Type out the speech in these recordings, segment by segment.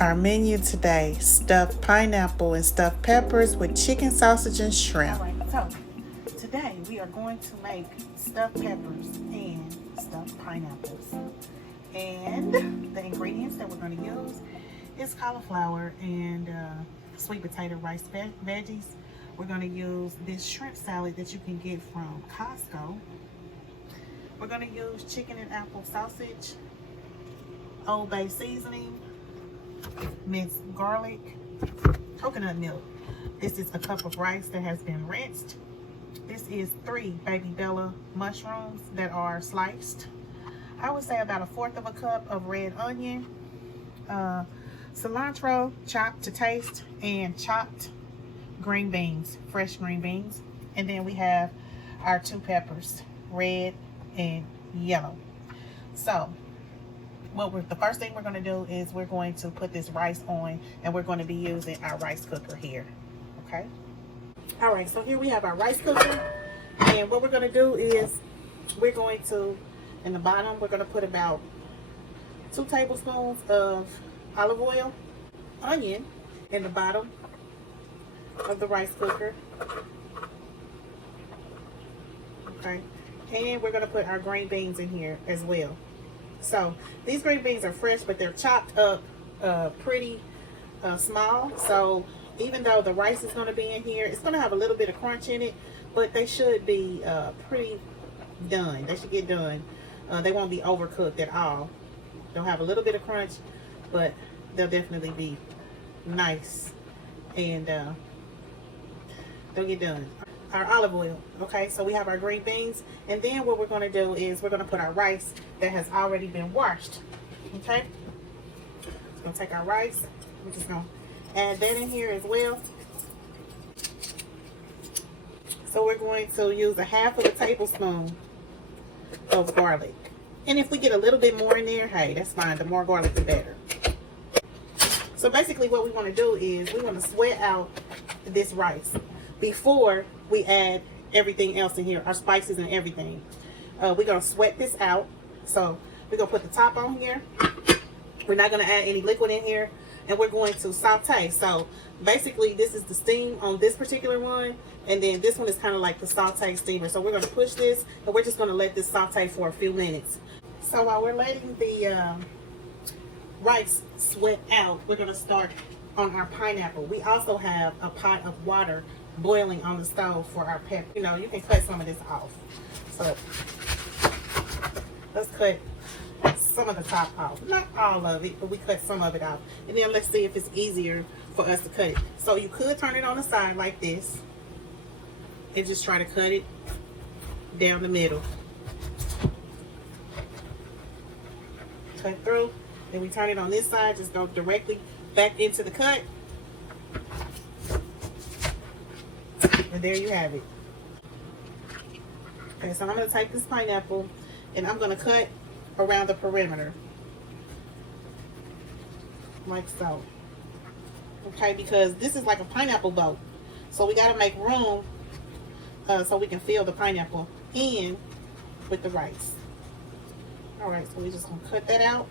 Our menu today: stuffed pineapple and stuffed peppers with chicken sausage and shrimp. All right, so today we are going to make stuffed peppers and stuffed pineapples. And the ingredients that we're going to use is cauliflower and sweet potato rice veggies. We're going to use this shrimp salad that you can get from Costco. We're going to use chicken and apple sausage, Old Bay seasoning, minced garlic, coconut milk. This is a cup of rice that has been rinsed. This is 3 baby Bella mushrooms that are sliced. I would say about 1/4 of a cup of red onion, cilantro chopped to taste, and chopped green beans, fresh green beans. And then we have our 2 peppers, red and yellow. So the first thing we're going to do is we're going to put this rice on, and we're going to be using our rice cooker here. Okay. All right, so here we have our rice cooker, and what we're going to do is we're going to, in the bottom, we're going to put about 2 tablespoons of olive oil, onion in the bottom of the rice cooker. Okay, and we're going to put our green beans in here as well. So these green beans are fresh, but they're chopped up pretty small. So even though the rice is going to be in here, it's going to have a little bit of crunch in it, but they should be pretty done. They should get done. They won't be overcooked at all. They'll have a little bit of crunch, but they'll definitely be nice, and they'll get done. Our olive oil. Okay, so we have our green beans, and then what we're going to do is we're going to put our rice that has already been washed. Okay, we're going to take our rice, we're just going to add that in here as well. So we're going to use 1/2 of a tablespoon of garlic, and if we get a little bit more in there, hey, that's fine. The more garlic the better. So basically what we want to do is we want to sweat out this rice before we add everything else in here, our spices and everything. We're going to sweat this out. So we're going to put the top on here. We're not going to add any liquid in here, and we're going to saute. So basically this is the steam on this particular one, and then this one is kind of like the saute steamer. So we're going to push this, and we're just going to let this saute for a few minutes. So while we're letting the rice sweat out, we're going to start on our pineapple. We also have a pot of water boiling on the stove for our pepper. You know, you can cut some of this off. So let's cut some of the top off. Not all of it, but we cut some of it off. And then let's see if it's easier for us to cut it. So you could turn it on the side like this and just try to cut it down the middle. Cut through. Then we turn it on this side, just go directly back into the cut. And there you have it. Okay, so I'm going to take this pineapple and I'm going to cut around the perimeter. Like so. Okay, because this is like a pineapple boat. So we got to make room so we can fill the pineapple in with the rice. Alright, so we're just going to cut that out.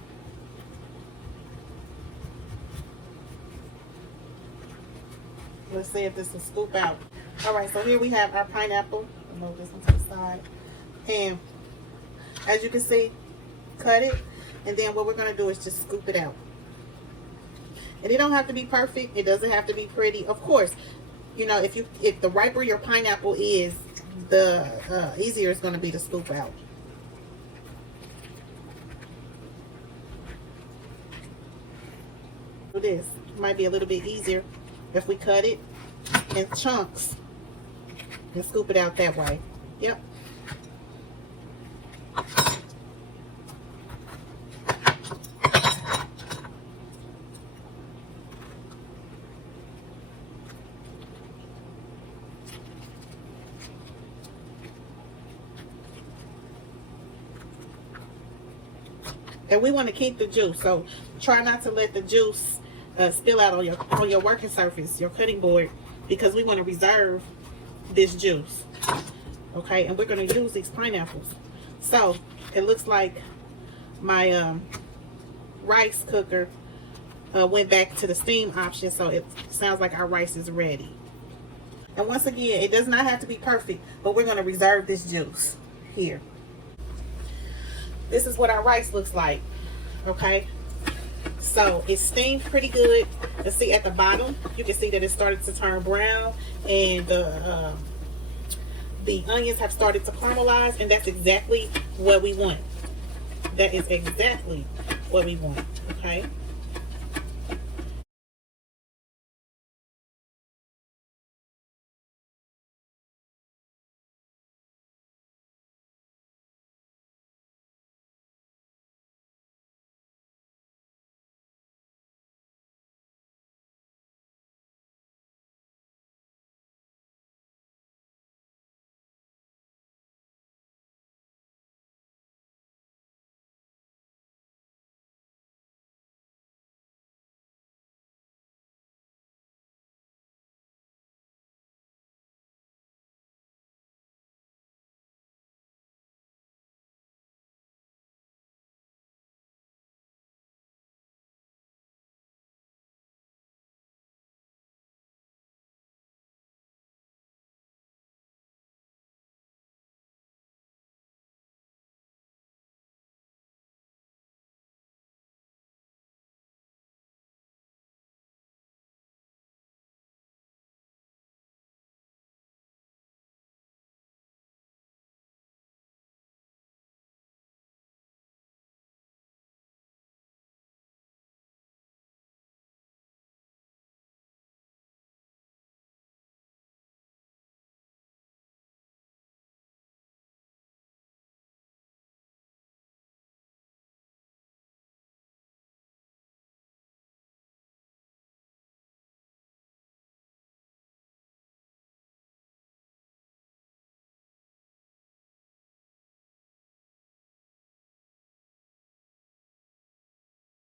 Let's see if this will scoop out. Alright, so here we have our pineapple. I'll move this one to the side. And as you can see, cut it. And then what we're going to do is just scoop it out. And it don't have to be perfect. It doesn't have to be pretty. Of course, you know, if the riper your pineapple is, the easier it's going to be to scoop out. This might be a little bit easier if we cut it in chunks and scoop it out that way. Yep. And we want to keep the juice, so try not to let the juice spill out on your working surface, your cutting board, because we want to reserve this juice. Okay, and we're going to use these pineapples. So it looks like my rice cooker went back to the steam option, so it sounds like our rice is ready. And once again, it does not have to be perfect, but we're going to reserve this juice here. This is what our rice looks like. Okay, so it's steamed pretty good. Let's see at the bottom, you can see that it started to turn brown, and the onions have started to caramelize, and that's exactly what we want. That is exactly what we want. Okay.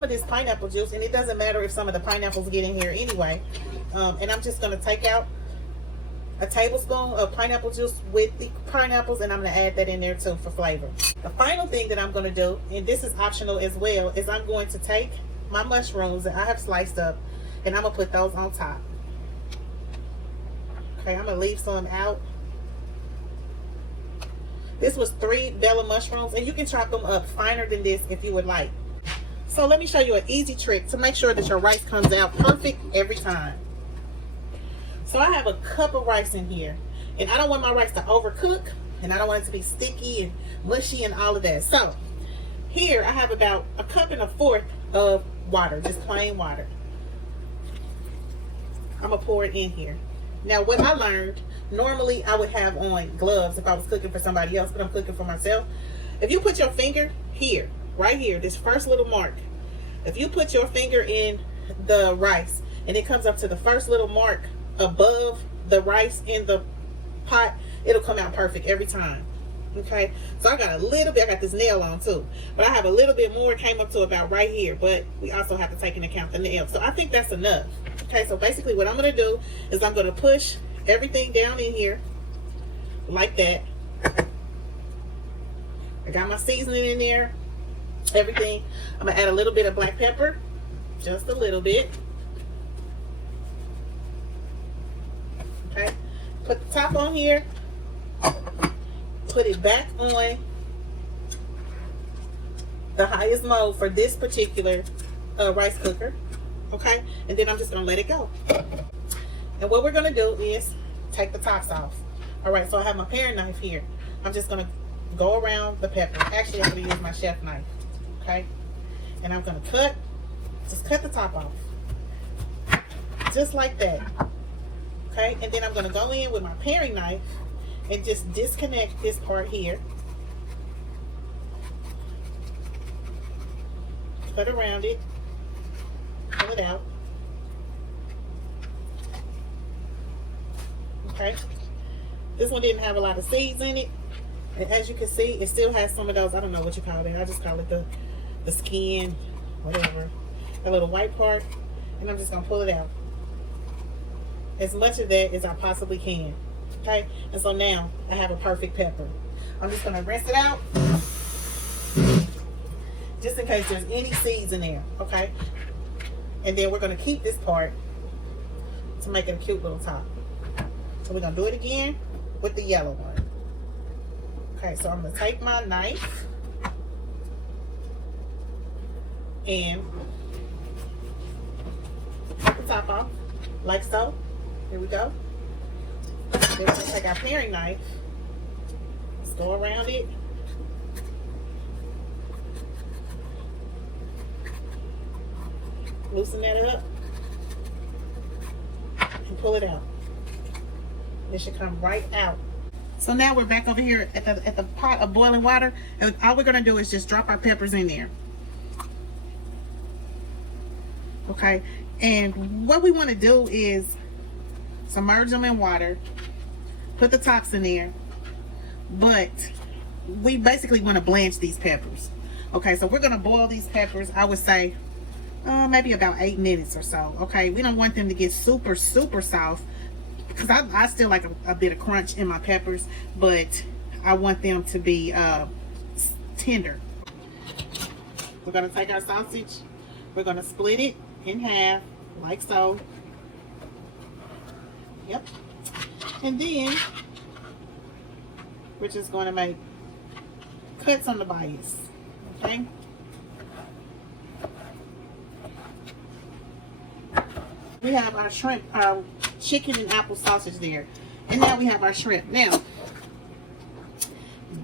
This pineapple juice, and it doesn't matter if some of the pineapples get in here anyway. And I'm just going to take out a tablespoon of pineapple juice with the pineapples, and I'm going to add that in there too for flavor. The final thing that I'm going to do, and this is optional as well, is I'm going to take my mushrooms that I have sliced up, and I'm going to put those on top. Okay, I'm going to leave some out. This was 3 Bella mushrooms, and you can chop them up finer than this if you would like. So let me show you an easy trick to make sure that your rice comes out perfect every time. So I have a cup of rice in here, and I don't want my rice to overcook, and I don't want it to be sticky and mushy and all of that. So here I have about 1 1/4 cups of water, just plain water. I'm gonna pour it in here. Now what I learned, normally I would have on gloves if I was cooking for somebody else, but I'm cooking for myself. If you put your finger here, right here, this first little mark, if you put your finger in the rice and it comes up to the first little mark above the rice in the pot, it'll come out perfect every time. Okay, so I got a little bit, I got this nail on too, but I have a little bit more, came up to about right here, but we also have to take into account the nail. So I think that's enough. Okay, so basically what I'm going to do is I'm going to push everything down in here like that. I got my seasoning in there, everything. I'm going to add a little bit of black pepper, just a little bit. Okay, put the top on here, put it back on the highest mode for this particular rice cooker. Okay, and then I'm just gonna let it go. And what we're gonna do is take the tops off. All right, so I have my paring knife here. I'm just gonna go around the pepper. Actually, I'm gonna use my chef knife. Okay, and I'm gonna just cut the top off, just like that. Okay, and then I'm gonna go in with my paring knife and just disconnect this part here. Cut around it. Pull it out. Okay, this one didn't have a lot of seeds in it, and as you can see, it still has some of those, I don't know what you call it, I just call it the skin, whatever, the little white part, and I'm just gonna pull it out, as much of that as I possibly can. Okay, and so now I have a perfect pepper. I'm just gonna rinse it out, just in case there's any seeds in there. Okay, And then we're going to keep this part to make it a cute little top. So we're going to do it again with the yellow one. Okay, so I'm going to take my knife and cut the top off like so. Here we go. Then we're going to take our paring knife, just go around it. Loosen that up and pull it out. It should come right out. So now we're back over here at the pot of boiling water, and all we're gonna do is just drop our peppers in there. Okay, and what we want to do is submerge them in water, put the tops in there, but we basically want to blanch these peppers. Okay, so we're gonna boil these peppers, I would say maybe about 8 minutes or so. Okay, we don't want them to get super soft, because I still like a bit of crunch in my peppers, but I want them to be tender. We're gonna take our sausage, we're gonna split it in half like so. Yep. And then we're just going to make cuts on the bias. Okay. We have our shrimp, our chicken and apple sausage there. And now we have our shrimp. Now,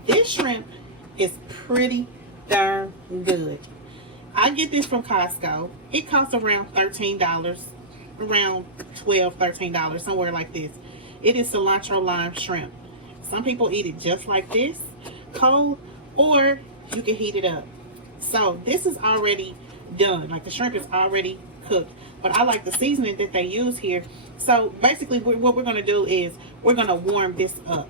this shrimp is pretty darn good. I get this from Costco. It costs around $13, around $12, $13, somewhere like this. It is cilantro lime shrimp. Some people eat it just like this, cold, or you can heat it up. So this is already done. Like the shrimp is already cooked. But I like the seasoning that they use here. So basically what we're going to do is we're going to warm this up.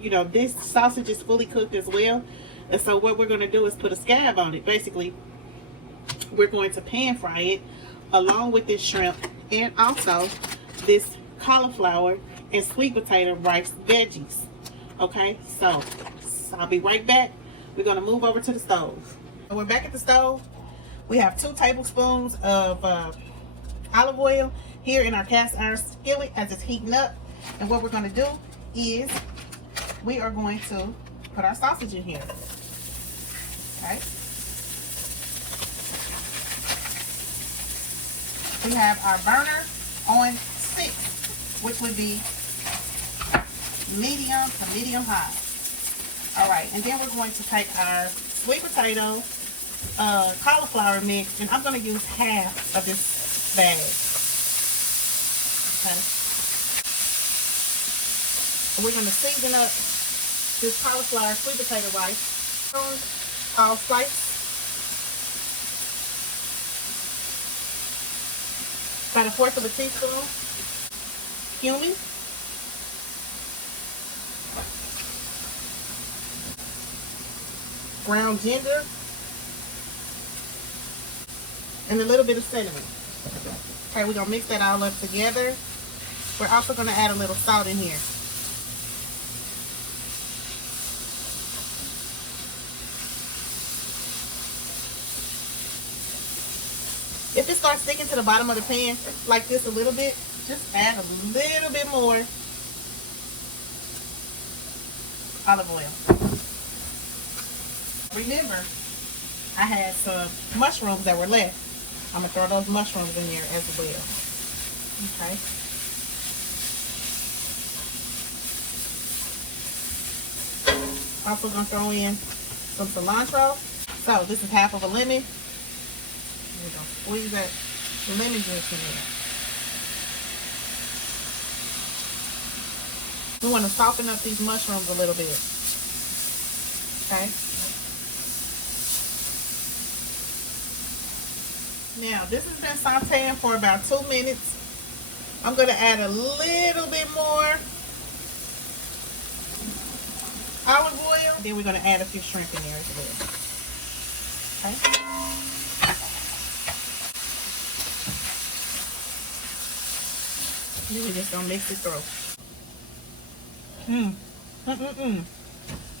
You know, this sausage is fully cooked as well. And so what we're going to do is put a scab on it. Basically, we're going to pan fry it along with this shrimp and also this cauliflower and sweet potato rice veggies. Okay, so I'll be right back. We're going to move over to the stove. And we're back at the stove. We have 2 tablespoons of olive oil here in our cast iron skillet as it's heating up. And what we're going to do is we are going to put our sausage in here. Okay. We have our burner on 6, which would be medium to medium high. All right, and then we're going to take our sweet potato cauliflower mix, and I'm going to use half of this bag. Okay. And we're going to season up this cauliflower sweet potato rice. All sliced. About 1/4 of a teaspoon cumin. Ground ginger. And a little bit of cinnamon. Okay, we're going to mix that all up together. We're also going to add a little salt in here. If it starts sticking to the bottom of the pan like this a little bit, just add a little bit more olive oil. Remember, I had some mushrooms that were left. I'm going to throw those mushrooms in there as well. Okay. Also going to throw in some cilantro. So this is half of a lemon. We're going to squeeze that lemon juice in there. We want to soften up these mushrooms a little bit. Okay. Now, this has been sauteing for about 2 minutes. I'm going to add a little bit more olive oil. Then we're going to add a few shrimp in there as well. Okay. Then we're just going to mix it through.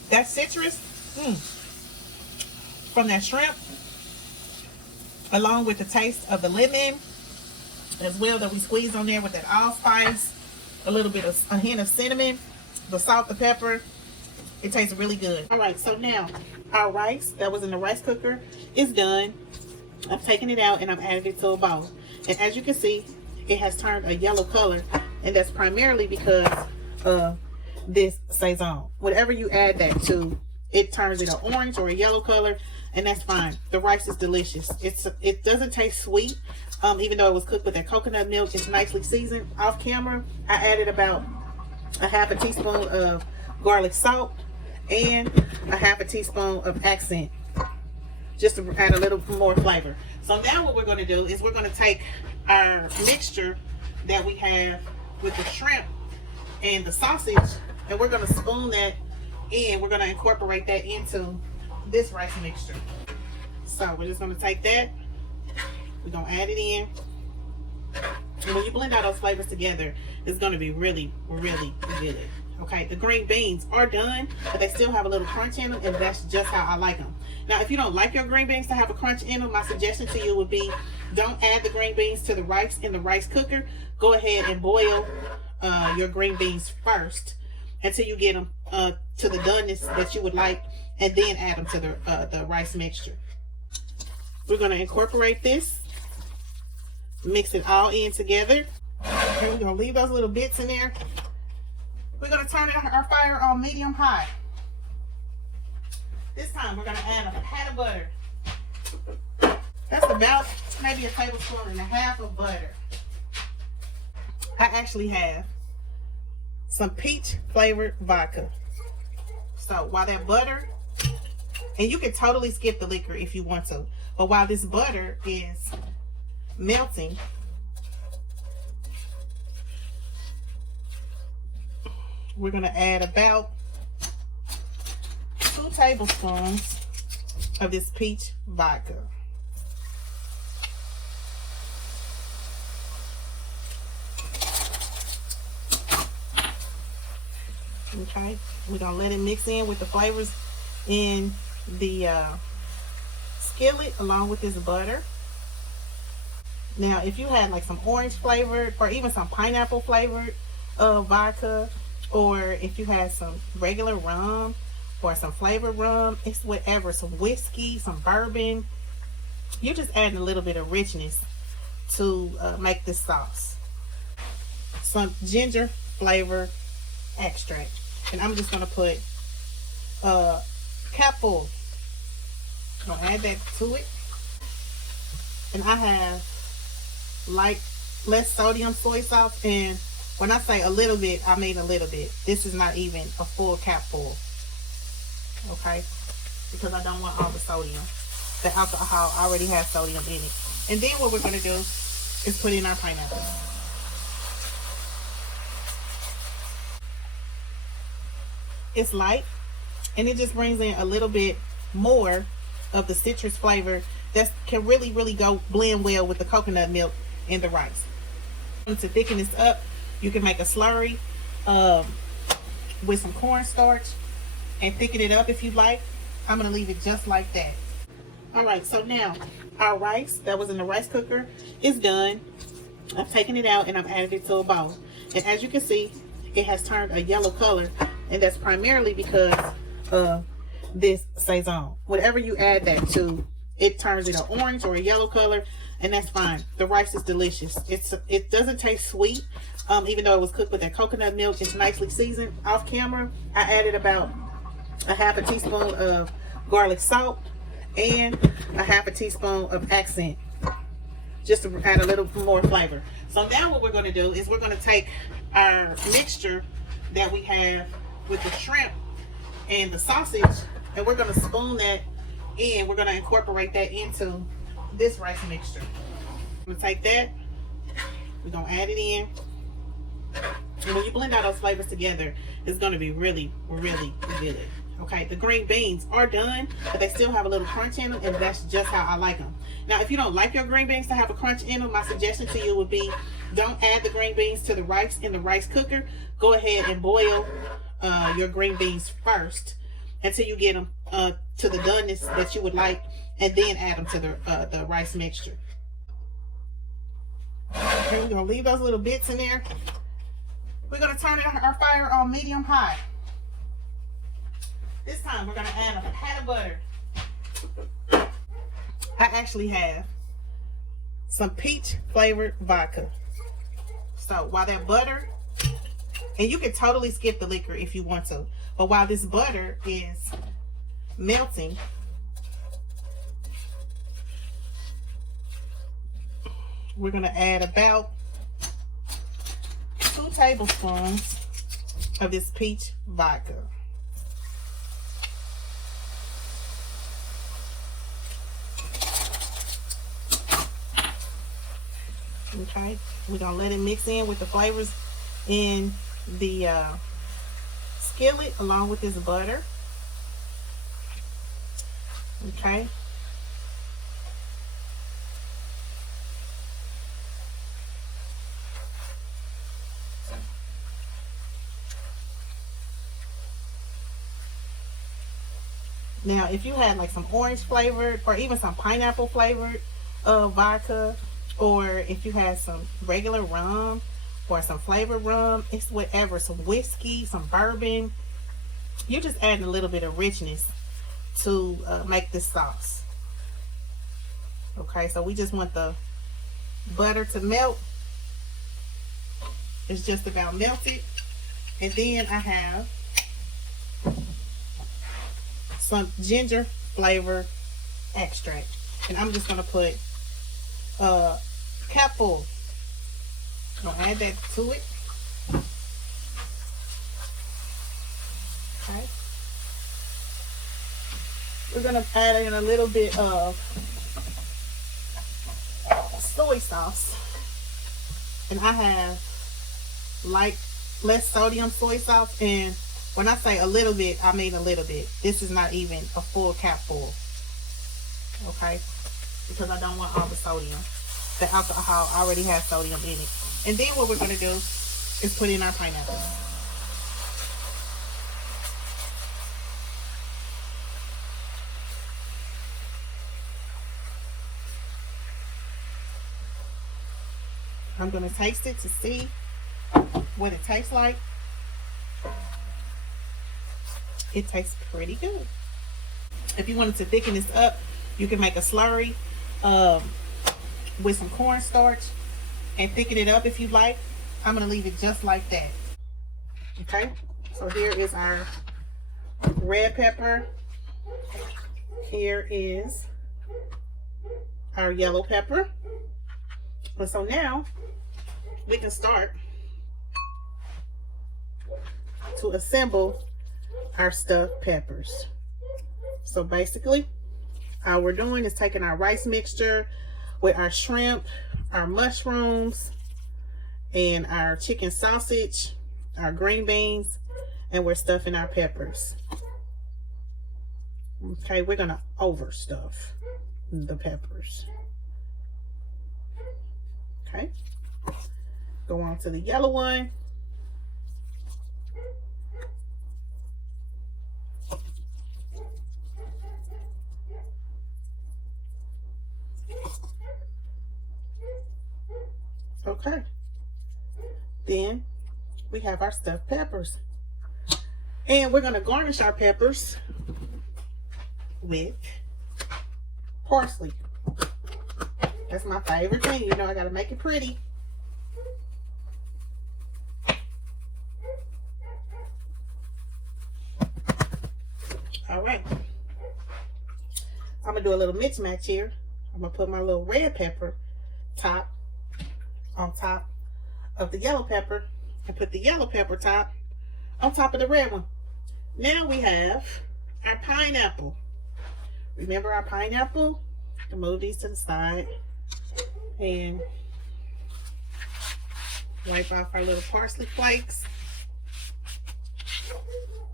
That citrus from that shrimp. along with the taste of the lemon as well that we squeezed on there with that allspice, a hint of cinnamon, the salt, the pepper. It tastes really good. All right, so now our rice that was in the rice cooker is done. I've taken it out and I've added it to a bowl. And as you can see, it has turned a yellow color, and that's primarily because of this Saison. Whatever you add that to, it turns it an orange or a yellow color, and that's fine. The rice is delicious. It doesn't taste sweet, even though it was cooked with that coconut milk. It's nicely seasoned. Off camera, I added about a half a teaspoon of garlic salt and a half a teaspoon of accent, just to add a little more flavor. So now what we're going to do is we're going to take our mixture that we have with the shrimp and the sausage, and we're going to spoon that in. We're going to incorporate that into this rice mixture. So we're just going to take that, we're going to add it in, and when you blend all those flavors together, it's going to be really, really good. Okay, the green beans are done, but they still have a little crunch in them, and that's just how I like them. Now, if you don't like your green beans to have a crunch in them, my suggestion to you would be don't add the green beans to the rice in the rice cooker. Go ahead and boil your green beans first until you get them to the doneness that you would like, and then add them to the rice mixture. We're going to incorporate this, mix it all in together. Okay, we're going to leave those little bits in there. We're going to turn our fire on medium high. This time we're going to add a pat of butter. That's about maybe a tablespoon and a half of butter. I actually have some peach flavored vodka. So while that butter, and you can totally skip the liquor if you want to, but while this butter is melting, we're going to add about 2 tablespoons of this peach vodka. Okay, we're going to let it mix in with the flavors in the skillet along with this butter. Now, if you had like some orange flavored or even some pineapple flavored vodka, or if you had some regular rum or some flavored rum, it's whatever, some whiskey, some bourbon, you're just adding a little bit of richness to make this sauce. Some ginger flavor extract, and I'm just going to put a capful. I'm going to add that to it. And I have less sodium soy sauce, and when I say a little bit, I mean a little bit. This is not even a full capful, okay? Because I don't want all the sodium. The alcohol already has sodium in it. And then what we're going to do is put in our pineapple. It's light, and it just brings in a little bit more of the citrus flavor that can really, really go blend well with the coconut milk and the rice. To thicken this up, you can make a slurry with some cornstarch and thicken it up if you like. I'm going to leave it just like that. All right, so now our rice that was in the rice cooker is done. I've taken it out and I've added it to a bowl. And as you can see, it has turned a yellow color, and that's primarily because of this Saison. Whatever you add that to, it turns it an orange or a yellow color, and that's fine. The rice is delicious. It doesn't taste sweet, even though it was cooked with that coconut milk. It's nicely seasoned. Off camera, I added about a half a teaspoon of garlic salt and a half a teaspoon of accent, just to add a little more flavor. So now what we're going to do is we're going to take our mixture that we have with the shrimp and the sausage, and we're going to spoon that in. We're going to incorporate that into this rice mixture. I'm going to take that, we're going to add it in, and when you blend all those flavors together, it's going to be really, really good. Okay, the green beans are done, but they still have a little crunch in them, and that's just how I like them. Now, if you don't like your green beans to have a crunch in them, my suggestion to you would be don't add the green beans to the rice in the rice cooker. Go ahead and boil your green beans first until you get them to the doneness that you would like, and then add them to the rice mixture. Okay, we're gonna leave those little bits in there. We're gonna turn our fire on medium high. This time we're gonna add a pat of butter. I actually have some peach flavored vodka. So while that butter, and you can totally skip the liquor if you want to, but while this butter is melting, we're gonna add about 2 tablespoons of this peach vodka. Okay, we're gonna let it mix in with the flavors in the skillet along with this butter. Okay. Now, if you had like some orange flavored or even some pineapple flavored vodka, or if you had some regular rum or some flavored rum, it's whatever, some whiskey, some bourbon, you're just adding a little bit of richness to make this sauce. Okay, so we just want the butter to melt. It's just about melted. And then I have some ginger flavor extract, and I'm just gonna put a cupful. I'm gonna add that to it. Okay, we're gonna add in a little bit of soy sauce, and I have less sodium soy sauce, and when I say a little bit, I mean a little bit. This is not even a full capful, okay? Because I don't want all the sodium. The alcohol already has sodium in it. And then what we're gonna do is put in our pineapple. I'm gonna taste it to see what it tastes like. It tastes pretty good. If you wanted to thicken this up, you can make a slurry with some cornstarch and thicken it up if you like. I'm gonna leave it just like that. Okay, so here is our red pepper. Here is our yellow pepper. And so now we can start to assemble our stuffed peppers. So basically all we're doing is taking our rice mixture with our shrimp, our mushrooms, and our chicken sausage, our green beans, and we're stuffing our peppers. Okay, we're gonna overstuff the peppers. Okay, go on to the yellow one. Okay, then we have our stuffed peppers, and we're going to garnish our peppers with parsley. That's my favorite thing. You know, I got to make it pretty. All right, I'm going to do a little mix match here. I'm going to put my little red pepper top on top of the yellow pepper and put the yellow pepper top on top of the red one. Now we have our pineapple. Remember our pineapple? To move these to the side and wipe off our little parsley flakes.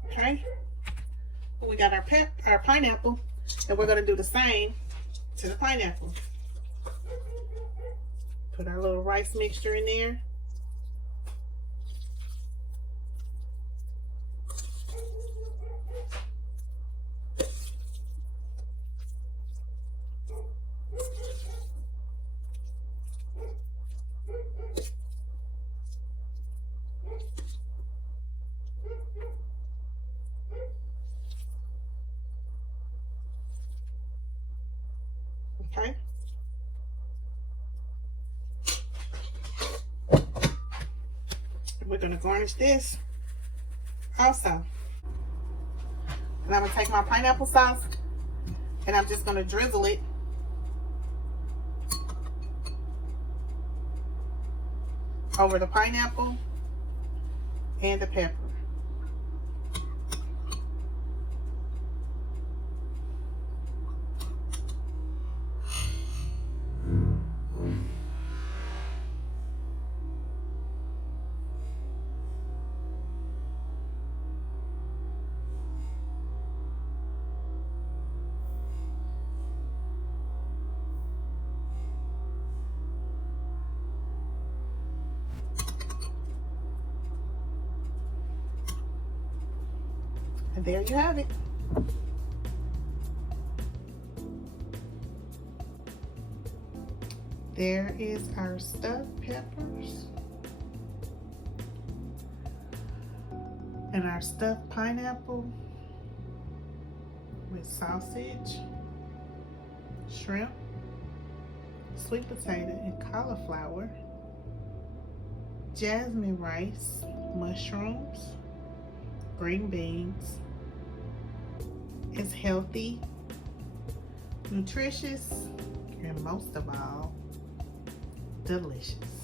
Okay, we got our pineapple, and we're going to do the same to the pineapple. Put our little rice mixture in there. We're gonna garnish this also. And I'm gonna take my pineapple sauce and I'm just gonna drizzle it over the pineapple and the pepper. And there you have it. There is our stuffed peppers and our stuffed pineapple with sausage, shrimp, sweet potato and cauliflower, jasmine rice, mushrooms, green beans. It's healthy, nutritious, and most of all, delicious.